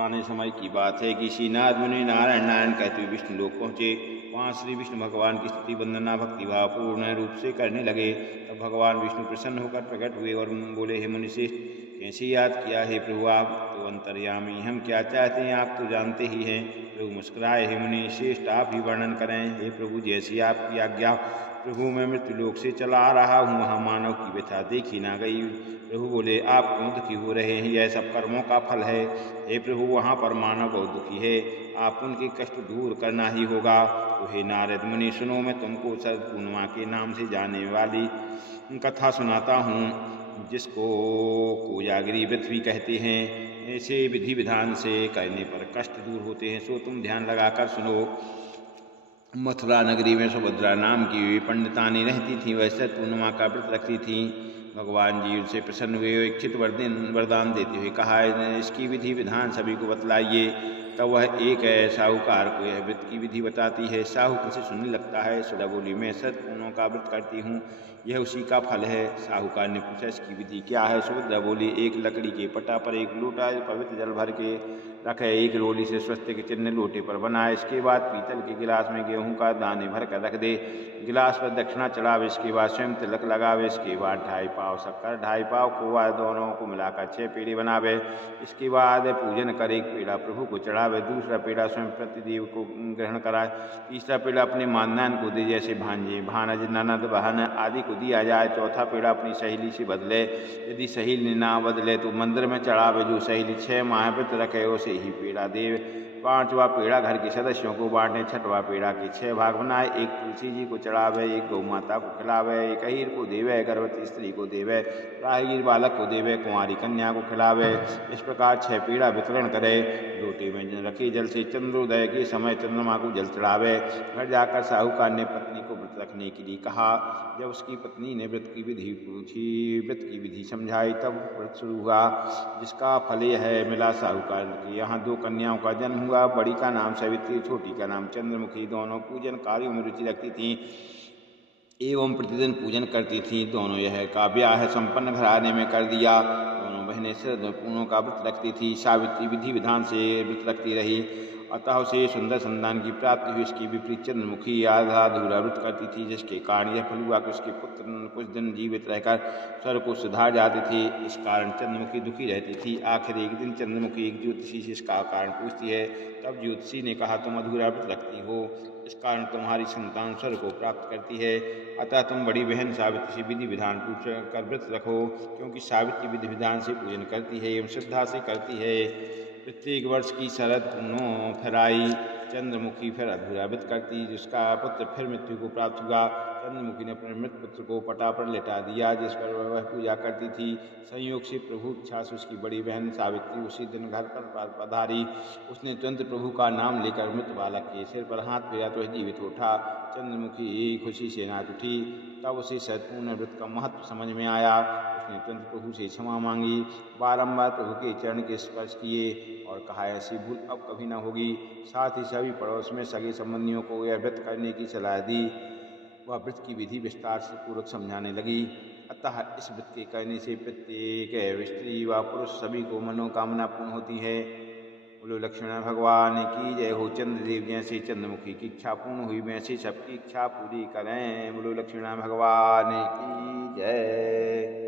पुराने समय की बात है कि श्रीनाथ मुनि नारायण नारायण कहते हुए विष्णु लोक पहुँचे। वहाँ श्री विष्णु भगवान की स्तुति वंदना भक्तिभाव पूर्ण रूप से करने लगे। तब भगवान विष्णु प्रसन्न होकर प्रकट हुए और बोले, हे मुनिश्रेष्ठ, कैसे याद किया है प्रभु आप तो अंतर्यामी, हम क्या चाहते हैं आप तो जानते ही हैं। प्रभु मुस्कुराए, हे मुनि श्रेष्ठ आप ही वर्णन करें। हे प्रभु, जैसी आपकी आज्ञा। प्रभु, मैं मृत्युलोक से चला आ रहा हूँ, वहाँ मानव की व्यथा देखी ना गई। प्रभु बोले, आप क्यों दुखी हो रहे हैं, यह सब कर्मों का फल है। हे प्रभु, वहाँ पर मानव बहुत दुखी है, आप उनके कष्ट दूर करना ही होगा। तो हे नारद मुनि, सुनो, मैं तुमको शरद पूर्णिमा के नाम से जाने वाली कथा सुनाता हूँ, जिसको कोजागिरी व्रत भी कहते हैं। ऐसे विधि विधान से करने पर कष्ट दूर होते हैं, सो तुम ध्यान लगाकर सुनो। मथुरा नगरी में सुभद्रा नाम की पंडितानी रहती थी। वह शरद पूर्णिमा का व्रत रखती थी। भगवान जी उनसे प्रसन्न हुए, इच्छित वरदान देते हुए कहा, इसकी विधि विधान सभी को बतलाइए। तब वह एक साहूकार को यह व्रत की विधि बताती है। साहूकार से सुनने लगता है। सुधा बोली, मैं शरद पूर्णिमा का व्रत करती हूँ, यह उसी का फल है। साहूकार ने पूछा, इसकी विधि क्या है। सुभद्रा बोली, एक लकड़ी के पटा पर एक लोटा पवित्र जल भर के रखे, एक रोली से स्वस्तिक के चिन्ह लोटे पर बनाए। इसके बाद पीतल के गिलास में गेहूं का दाने भर कर रख दे। गिलास पर दक्षिणा चढ़ावे, इसके बाद स्वयं तिलक लगावे। इसके बाद 2.5 पाव शक्कर 2.5 पाव खोआ दोनों को मिलाकर 6 पेड़े बनावे। इसके बाद पूजन कर एक पेड़ा प्रभु को चढ़ावे, दूसरा पेड़ा स्वयं प्रतिदेव को ग्रहण कराए, तीसरा पेड़ा अपने मानदान को दे, जैसे भांजे भानज ननद बहन आदि को दिया जाए। चौथा पेड़ा अपनी सहेली से बदले, यदि सहेली ना बदले तो मंदिर में चढ़ावे। जो सहेली 6 माह व्रत रखे उसे ही पेड़ा दे। 5वां पेड़ा घर के सदस्यों को बांटे। 6वां पेड़ा के 6 भाग बनाए, एक तुलसी जी को चढ़ावे, एक गौ माता को खिलावे, एक अहीर को देवे, गर्भवती स्त्री को देवे, राहगीर बालक को देवे, कुंवारी कन्या को खिलावे। इस प्रकार 6 पेड़ा वितरण करे। लोटे में रखे जल से चंद्रोदय के समय चंद्रमा को जल चढ़ावे। घर जाकर साहूकार ने पत्नी को व्रत रखने के लिए कहा। जब उसकी पत्नी ने व्रत की विधि पूछी, व्रत की विधि समझाई, तब व्रत शुरू हुआ, जिसका फल यह मिला। साहूकार के यहाँ 2 कन्याओं का जन्म हुआ। बड़ी का नाम सावित्री, छोटी का नाम चंद्रमुखी। दोनों पूजन कार्यों में रुचि रखती थीं एवं प्रतिदिन पूजन करती थीं। दोनों यह का ब्याह संपन्न घराने में कर दिया। दोनों बहनें शरद पूर्णिमा का व्रत रखती थी। सावित्री विधि विधान से व्रत रखती रही, अतः उसे सुंदर संतान की प्राप्ति हुई। इसकी विपरीत चंद्रमुखी आधा अधूरा व्रत करती थी, जिसके कारण यह फल हुआ कि उसके पुत्र कुछ दिन जीवित रहकर स्वर्ग को सुधार जाते थे। इस कारण चंद्रमुखी दुखी रहती थी। आखिर एक दिन चंद्रमुखी एक ज्योतिषी से इसका कारण पूछती है। तब ज्योतिषी ने कहा, तुम अधूरा व्रत रखती हो, इस कारण तुम्हारी संतान स्वर्ग को प्राप्त करती है। अतः तुम बड़ी बहन सावित्री से विधि विधान पूछ कर व्रत रखो, क्योंकि सावित्री विधि विधान से पूजन करती है एवं श्रद्धा से करती है। प्रत्येक वर्ष की शरद पूर्णिमा फिर आई। चंद्रमुखी फिर अधूरा व्रत करती, जिसका पुत्र फिर मृत्यु को प्राप्त हुआ। चंद्रमुखी ने अपने मृत पुत्र को पटा पर लेटा दिया, जिस पर वह पूजा करती थी। संयोग से प्रभु इच्छा से उसकी बड़ी बहन सावित्री उसी दिन घर पर पधारी। उसने तुरंत प्रभु का नाम लेकर मृत बालक के सिर पर हाथ फेरा तो जीवित उठा। चंद्रमुखी खुशी से नाच उठी। तब उसे शरद पूर्णिमा व्रत का महत्व समझ में आया। उसने तुरंत प्रभु से क्षमा मांगी, बारंबार प्रभु के चरण के स्पर्श किए और कहा, ऐसी भूल अब कभी न होगी। साथ ही सभी पड़ोस में सगे संबंधियों को यह व्रत करने की सलाह दी। वह व्रत की विधि विस्तार से पूर्वक समझाने लगी। अतः इस व्रत के करने से प्रत्येक स्त्री व पुरुष सभी को मनोकामना पूर्ण होती है। बोलो लक्ष्मण भगवान की जय हो। चंद्रदेव जैसे चंद्रमुखी की इच्छा पूर्ण हुई, वैसे सबकी इच्छा पूरी करें। बोलो लक्ष्मण भगवान की जय।